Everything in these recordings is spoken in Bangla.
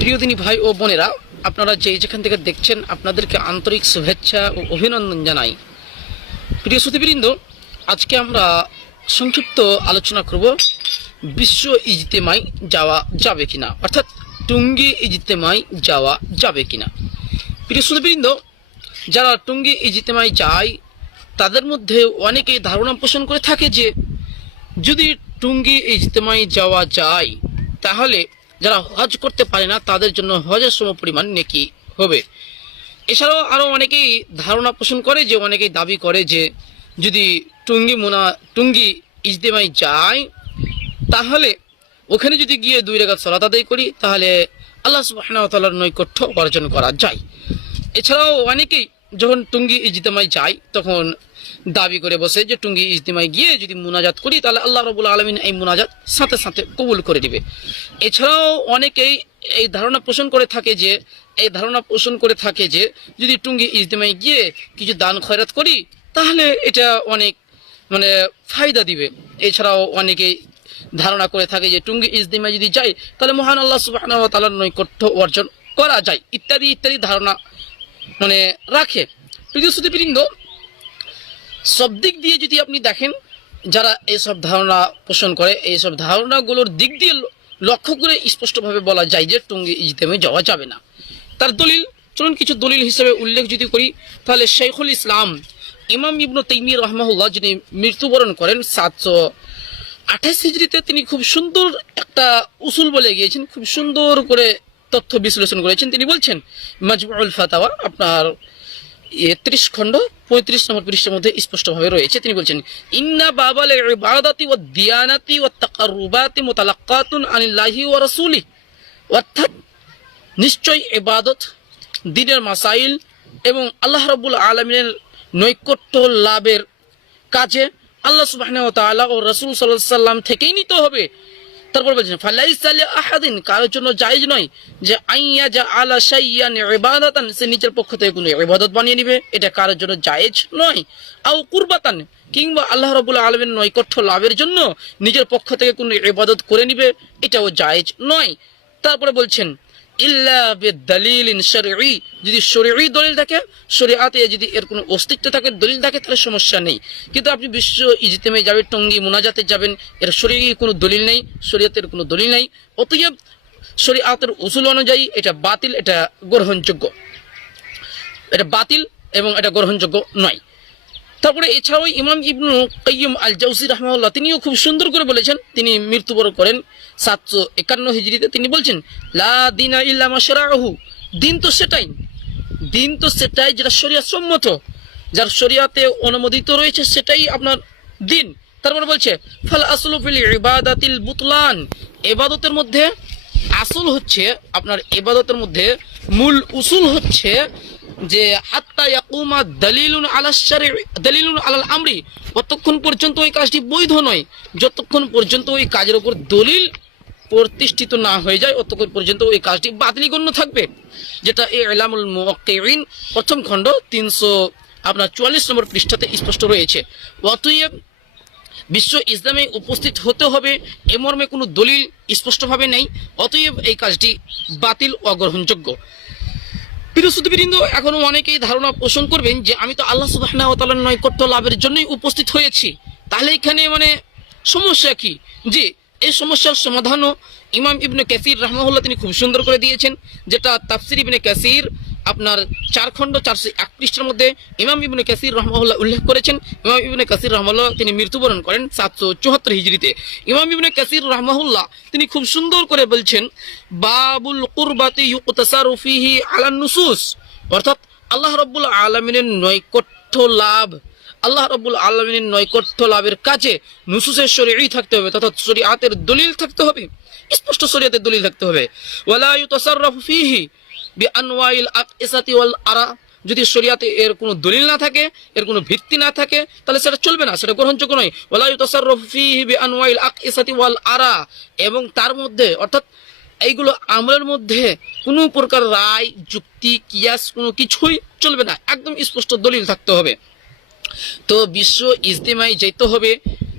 প্রিয় দিনী ভাই ও বোনেরা, আপনারা যে যেখান থেকে দেখছেন, আপনাদেরকে আন্তরিক শুভেচ্ছা ও অভিনন্দন জানাই। প্রিয় শ্রুতিবৃন্দ, আজকে আমরা সংক্ষিপ্ত আলোচনা করব, বিশ্ব ইজতেমাই যাওয়া যাবে কিনা, অর্থাৎ টুঙ্গি ইজতেমাই যাওয়া যাবে কিনা। প্রিয় শ্রুতিবৃন্দ, যারা টুঙ্গি ইজতেমাই যায়, তাদের মধ্যে অনেকেই ধারণা পোষণ করে থাকে যে, যদি টুঙ্গি ইজতেমাই যাওয়া যায়, তাহলে যারা হজ করতে পারে না, তাদের জন্য হজের সম পরিমাণ নেকি হবে। এছাড়াও আরও অনেকেই ধারণা পোষণ করে যে, অনেকেই দাবি করে যে, যদি টুঙ্গি মোনা, টুঙ্গি ইজতেমাই যায়, তাহলে ওখানে যদি গিয়ে দুই রেখা সলাত আদায় করি, তাহলে আল্লাহ সুবাহর নৈকট্য অর্জন করা যায়। এছাড়াও অনেকেই যখন টুঙ্গি ইজতেমায় যাই, তখন দাবি করে বসে যে টুঙ্গি ইজতেমায় গিয়ে যদি মুনাজাত করি, তাহলে আল্লাহ রবুল আলমিন এই মুনাজাত সাথে সাথে কবুল করে দিবে। এছাড়াও অনেকেই এই ধারণা পোষণ করে থাকে যে, এই ধারণা পোষণ করে থাকে যে, যদি টুঙ্গি ইজতেমায় গিয়ে কিছু দান খয়রাত করি, তাহলে এটা অনেক মানে ফায়দা দিবে। এছাড়াও অনেকেই ধারণা করে থাকে যে, টুঙ্গি ইজদিমায় যদি যাই, তাহলে মহান আল্লাহ সুবাহ তালার নৈকট্য অর্জন করা যায়, ইত্যাদি ইত্যাদি ধারণা মানে রাখে। প্রিয় শ্রুতিবৃন্দ, সব দিক দিয়ে যদি আপনি দেখেন, যারা এইসব ধারণা পোষণ করে, এইসব ধারণাগুলোর দিক দিয়ে লক্ষ্য করে স্পষ্টভাবে বলা যায় যে টুঙ্গি ইজতেমে যাওয়া যাবে না। তার দলিল, চলুন কিছু দলিল হিসেবে উল্লেখ যদি করি, তাহলে শেখুল ইসলাম, ইমাম ইবনু তৈমি রহমাহুল্লাহ যিনি মৃত্যুবরণ করেন সাতশো আঠাশ হিজড়িতে, তিনি খুব সুন্দর একটা উসুল বলে গিয়েছেন, খুব সুন্দর করে তথ্য বিশ্লেষণ করেছেন। তিনি বলছেন মাজমুল ফাতাওয়া আপনার একত্রিশ খণ্ড পঁয়ত্রিশ নম্বর পৃষ্ঠের মধ্যে স্পষ্টভাবে রয়েছে। তিনি বলছেন, ইন্না বাবাল ইবাদাতি ওয়া দিয়ানাতি ওয়া তাকাররুবাতি মুতালাক্কাতুন আনিল্লাহি ও রাসূলি অর্থাৎ নিশ্চয় ইবাদত দিনের মাসাইল এবং আল্লাহ রাব্বুল আলামিনের নৈকট্য লাভের কাজে আল্লাহ তাআলা ও রসুল সাল্লাম থেকেই নিতে হবে। তারপর বলছেন ফালাইসালে আহাদিন, কারোর জন্য জায়েজ নয় যে আইয়া যা আলা সাইয়ান ইবাদাতান, সে নিজের পক্ষ থেকে কোনো ইবাদত বানিয়ে নিবে। এটা কারোর জন্য জায়েজ নয়। আও কুরবাতান, কিংবা আল্লাহ রবুল্লা আলমের নৈকট্য লাভের জন্য নিজের পক্ষ থেকে কোনো ইবাদত করে নিবে। এটাও জায়েজ নয়। তারপরে বলছেন ইল্লা বিদালিলিন শারঈ। যদি শরঈ দলিল থাকে, শরীআতে যদি এর কোনো অস্তিত্ব থাকে, দলিল থাকে, তাহলে সমস্যা নেই। কিন্তু আপনি বিশ্ব ইজতেমে যাবেন, টঙ্গি মুনাজাতে যাবেন, এর শরীর কোনো দলিল নেই, শরীয়তের কোনো দলিল নেই। অতএব শরীআতের উসুল অনুযায়ী এটা বাতিল, এটা গ্রহণযোগ্য। এটা বাতিল এবং এটা গ্রহণযোগ্য নয়। তারপরে এছাড়াও ইমাম ইবনু কাইয়ুম আল জাউসি রহমাউল্লাহ তিনিও খুব সুন্দর করে বলেছেন, তিনি মৃত্যুবরণ করেন সাতশো একান্ন হিজড়িতে। তিনি বলছেন, লা দিনা ইল্লা দিন তো সেটাই, দিন তো সেটাই যেটা শরিয়া সম্মত, যার শরিয়াতে অনুমোদিত রয়েছে সেটাই আপনার দিন। তারপরে বলছে, ফাল আসলু ফিল ইবাদাতিল বুতলান। এবাদতের মধ্যে আসল হচ্ছে, আপনার এবাদতের মধ্যে মূল উসুল হচ্ছে যে হাত্তা ইয়াকুমা দলিলুন আলা শারি দলিলুন আলাল আমরি ততক্ষণ পর্যন্ত ওই কাজটি বৈধ নয়, যতক্ষণ পর্যন্ত ওই কাজের উপর দলিল প্রতিষ্ঠিত না হয়ে যায়, ততক্ষণ পর্যন্ত ওই কাজটি বাতিল গণ্য থাকবে। যেটা এই এলামুল মুওয়াক্কিরিন প্রথম খণ্ড তিনশো, আপনার চুয়াল্লিশ নম্বর পৃষ্ঠাতে স্পষ্ট রয়েছে। অতএব বিশ্ব ইসলামে উপস্থিত হতে হবে, এ মর্মে কোনো দলিল স্পষ্টভাবে নেই, অতএব এই কাজটি বাতিল অগ্রহণযোগ্য। প্রিয়সুদবৃন্দ এখনও অনেকেই ধারণা পোষণ করবেন যে আমি তো আল্লাহ সুবাহ নৈকট্য লাভের জন্যই উপস্থিত হয়েছি। তাহলে এখানে মানে সমস্যা কি? যে এই সমস্যার সমাধানও ইমাম ইবনে ক্যাসির রহমাহুল্লাহ তিনি খুব সুন্দর করে দিয়েছেন, যেটা তাফসির ইবনে কাসির আপনার চার খণ্ড চারশো এক পৃষ্ঠার মধ্যে ইমাম ইবনে কাসির রহমাহুল্লাহ উল্লেখ করেছেন। ইমাম ইবনে কাসির রহমাল্লাহ তিনি মৃত্যুবরণ করেন সাতশো চুয়াত্তর হিজড়িতে। ইমাম ইবনে কাসির রহমাহুল্লাহ তিনি খুব সুন্দর করে বলছেন, বাবুল কুরবাতি ইউকতাসারু ফিহি আলান নুসুস। অর্থাৎ আল্লাহ রাব্বুল আলামিনের নৈকট্য লাভ, আল্লাহ রাব্বুল আলামিনের নৈকট্য লাভের কাজে নুসুসের শরীরই থাকতে হবে, তথা শরীআতের দলিল থাকতে হবে, স্পষ্ট শরীয়তের দলিল থাকতে হবে। ওয়ালা ইউতাসাররাফু ফিহি বিআনওয়াইল আকইসাতি ওয়াল আরা। যদি শরিয়াতে এর কোনো দলিল না থাকে, এর কোনো ভিত্তি না থাকে, তাহলে সেটা চলবে না, সেটা গ্রহণযোগ্য নয়। ওয়ালা ইউতাসাররাফু ফিহি বিআনওয়াইল আকইসাতি ওয়াল আরা। এবং তার মধ্যে, অর্থাৎ এইগুলো আমলের মধ্যে কোনো প্রকার রায়, যুক্তি, কিয়াস, কোনো কিছুই চলবে না। একদম স্পষ্ট দলিল থাকতে হবে। তো বিশ্ব ইজতেমায় যেতে হবে,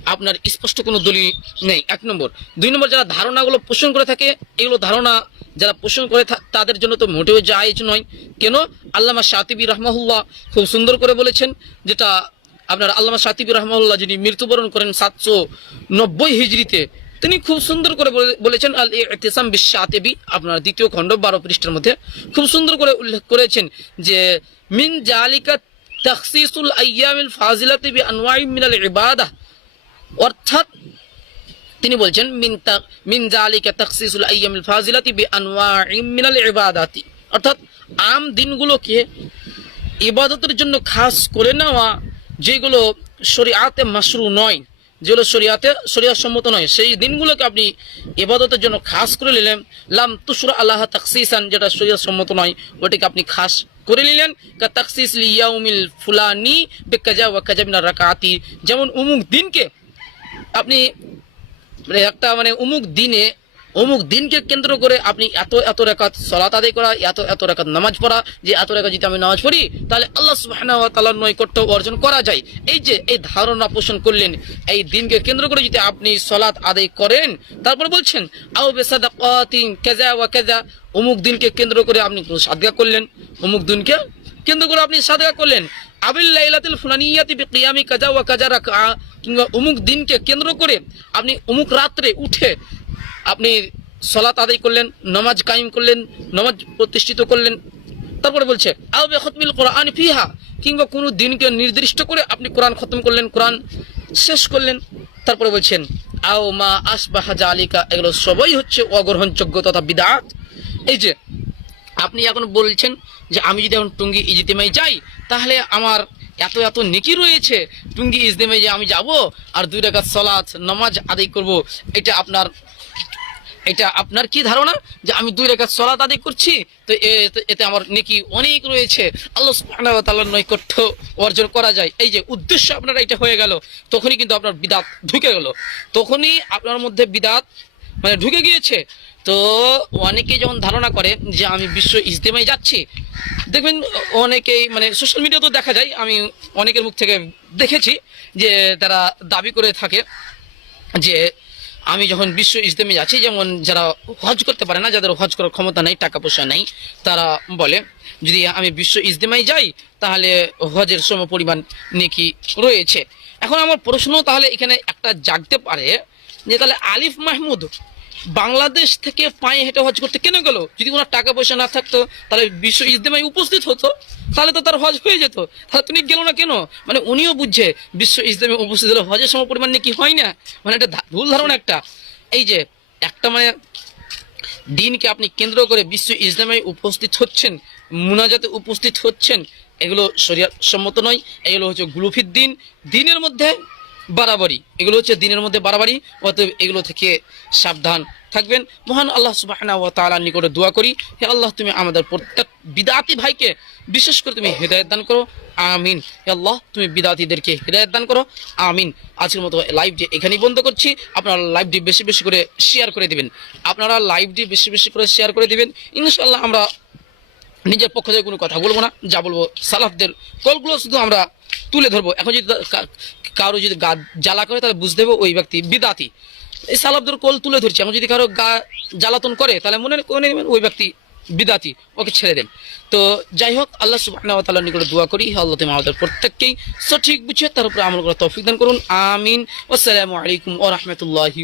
আপনার স্পষ্ট কোনো দলিল নেই। এক নম্বর। দুই নম্বর, যারা ধারণাগুলো পোষণ করে থাকে, এগুলো ধারণা যারা পোষণ করে তাদের জন্য তো মোটেও জায়েজ নয়। কেন? আল্লামা সাতিবি রহমাহুল্লাহ খুব সুন্দর করে বলেছেন, যেটা আপনার আল্লামা সাতিবি রহমাহুল্লাহ যিনি মৃত্যুবরণ করেন সাতশো নব্বই হিজড়িতে, তিনি খুব সুন্দর করে বলে- বলেছেন, আল ইতিসাম বিশ্বাতেবি আপনার দ্বিতীয় খণ্ড বারো পৃষ্ঠার মধ্যে, খুব সুন্দর করে উল্লেখ করেছেন যে, মিন জালিকা তখসিসুল আয়ামিল ফাজিলাতি বি আনওয়াই মিনাল ইবাদা অর্থাৎ তিনি বলছেন, মিন মিন জালিকা তাখসিসুল আইয়ামিল ফাজিলাতি বি মিনাল ইবাদাতি। অর্থাৎ আম দিনগুলোকে ইবাদতের জন্য খাস করে নেওয়া যেগুলো শরিয়াতে মাশরু নয়, যেগুলো শরিয়াতে শরিয়াত সম্মত নয়, সেই দিনগুলোকে আপনি ইবাদতের জন্য খাস করে নিলেন। লাম তুসরা আল্লাহ তাকসিসান যেটা শরিয়াত সম্মত নয় ওটাকে আপনি খাস করে নিলেন। কা তাকসিস লিয়াউমিল ফুলানি বেকাজা ওয়া কাজা মিনার রাকাতি যেমন উমুক দিনকে আপনি মানে একটা মানে অমুক দিনে, অমুক দিনকে কেন্দ্র করে আপনি এত এত রেখাত সলাত আদায় করা, এত এত রেখাত নামাজ পড়া, যে এত রেখা যদি আমি নামাজ পড়ি, তাহলে আল্লাহ তাআলার নৈকট্য অর্জন করা যায়। এই যে, এই ধারণা পোষণ করলেন, এই দিনকে কেন্দ্র করে যদি আপনি সলাত আদায় করেন, তারপর বলছেন, আও বেসাদাকাতিন কাজা ওয়া কাজা অমুক দিনকে কেন্দ্র করে আপনি সাদগা করলেন, অমুক দিনকে কেন্দ্র করে আপনি সাদগা করলেন। আবিল লাইলাতুল ফুলানিয়াতি বিকিয়ামি কাজা ওয়া কাজা রাকা কিংবা অমুক দিনকে কেন্দ্র করে আপনি অমুক রাত্রে উঠে আপনি সলাত আদায় করলেন, নমাজ কায়েম করলেন, নমাজ প্রতিষ্ঠিত করলেন। তারপরে বলছে, আও বেখতমিল কোরআন ফিহা, কিংবা কোনো দিনকে নির্দিষ্ট করে আপনি কোরআন খতম করলেন, কোরআন শেষ করলেন। তারপরে বলছেন, আও মা আসবাহা জালিকা, এগুলো সবই হচ্ছে অগ্রহণযোগ্য তথা বিদাত। এই যে আপনি এখন বলছেন যে আমি যদি এখন টুঙ্গি ইজতেমাই যাই, তাহলে আমার এত এত নেকি রয়েছে। টুঙ্গি ইজতেমাই যে আমি যাব আর দুই রাকাত সলাৎ নামাজ আদায় করব, এটা আপনার এটা আপনার কি ধারণা যে আমি দুই রেখা সলাত আদায় করছি? তো এতে আমার নেকি অনেক রয়েছে। আল্লাহ সুবহানাহু নৈকট্য অর্জন করা যায়। এই যে উদ্দেশ্য আপনার এটা হয়ে গেল, তখনই কিন্তু আপনার বিদাত ঢুকে গেল। তখনই আপনার মধ্যে বিদাত মানে ঢুকে গিয়েছে। তো অনেকে যখন ধারণা করে যে আমি বিশ্ব ইজতেমায় যাচ্ছি, দেখবেন অনেকেই মানে সোশ্যাল মিডিয়াতেও দেখা যায়, আমি অনেকের মুখ থেকে দেখেছি যে তারা দাবি করে থাকে যে আমি যখন বিশ্ব ইজতেমে যাচ্ছি, যেমন যারা হজ করতে পারে না, যাদের হজ করার ক্ষমতা নেই, টাকা পয়সা নেই, তারা বলে, যদি আমি বিশ্ব ইজতেমায় যাই, তাহলে হজের সম পরিমাণ নেকি রয়েছে। এখন আমার প্রশ্ন তাহলে এখানে একটা জাগতে পারে যে তাহলে আলিফ মাহমুদ বাংলাদেশ থেকে পায়ে হেঁটে হজ করতে কেন গেল? যদি কোনো টাকা পয়সা না থাকতো, তাহলে বিশ্ব ইজতেমায় উপস্থিত হতো, তাহলে তো তার হজ হয়ে যেত। তাহলে তুমি গেল না কেন? মানে উনিও বুঝছে, বিশ্ব ইজতেমে উপস্থিত হলে হজের সম পরিমাণ নাকি হয় না? মানে একটা ভুল ধারণা একটা। এই যে, একটা মানে দিনকে আপনি কেন্দ্র করে বিশ্ব ইসলামে উপস্থিত হচ্ছেন, মুনাজাতে উপস্থিত হচ্ছেন, এগুলো শরিয়াত সম্মত নয়। এগুলো হচ্ছে গ্লুফির দিন। দিনের মধ্যে বাড়াবাড়ি। এগুলো হচ্ছে দিনের মধ্যে বাড়াবাড়ি, অতএব এগুলো থেকে সাবধান থাকবেন। মহান আল্লাহ সুবহানাহু ওয়া তাআলার নিকটে দোয়া করি, হে আল্লাহ তুমি আমাদের প্রত্যেক বিদাতি ভাইকে বিশেষ করে তুমি হেদায়েত দান করো। আমিন। হে আল্লাহ তুমি বিদাতিদেরকে হেদায়েত দান করো। আমিন। আজকের মতো লাইভটি এখানেই বন্ধ করছি। আপনারা লাইভটি বেশি বেশি করে শেয়ার করে দিবেন। আপনারা লাইভটি বেশি বেশি করে শেয়ার করে দিবেন। ইনশাআল্লাহ আমরা নিজের পক্ষ থেকে কোনো কথা বলব না। যা বলব সালাফদের কলগুলো শুধু আমরা তুলে ধরবো। এখন যদি কারও যদি গা জ্বালা করে, তাহলে বুঝতে হবে ওই ব্যক্তি বিদাতি। এই সালাফদের কোল তুলে ধরছি। এখন যদি কারও গা জ্বালাতন করে, তাহলে মনে করে নেবেন ওই ব্যক্তি বিদাতি, ওকে ছেড়ে দেন। তো যাই হোক, আল্লাহ তাআলার নিকটে দোয়া করি। আল্লাহ, তুমি আমাদের প্রত্যেককেই সঠিক বুঝে তার উপরে আমল করার তৌফিক দান করুন। আমিন। আসসালামু আলাইকুম ওয়া রাহমাতুল্লাহি